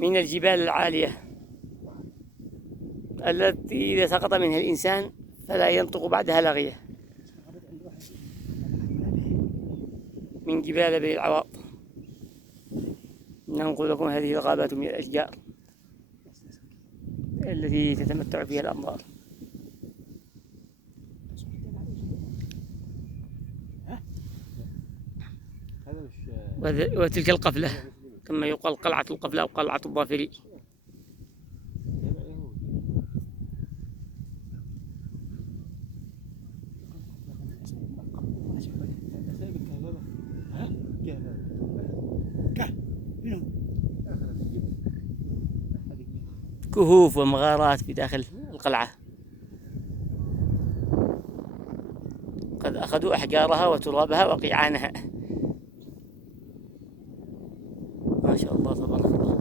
من الجبال العالية التي إذا سقط منها الإنسان فلا ينطق بعدها لغية، من جبال بني العواط. ننقل لكم هذه الغابات من الأشجار التي تتمتع فيها الأنظار. وتلك القفلة كما يقال قلعة القفلة أو قلعة الظافري. كهوف ومغارات في داخل القلعة، قد أخذوا أحجارها وترابها وقيعانها. ما شاء الله تبارك الله.